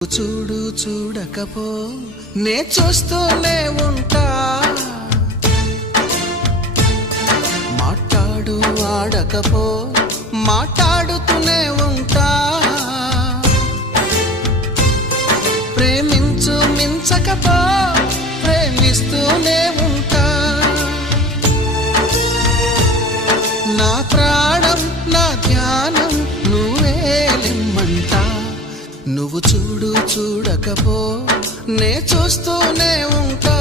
చూడు చూడకపో నే చూస్తూనే ఉంటా, మాట్లాడు ఆడకపో మాట్లాడుతూనే ఉంటా, ప్రేమించు మించకపో ప్రేమిస్తూనే ఉంటా, నా ప్రాణం నా ధ్యానం నువ్వేలిమ్మంటా. నువ్వు చూడు చూడకపో నే చూస్తూనే ఉంటా.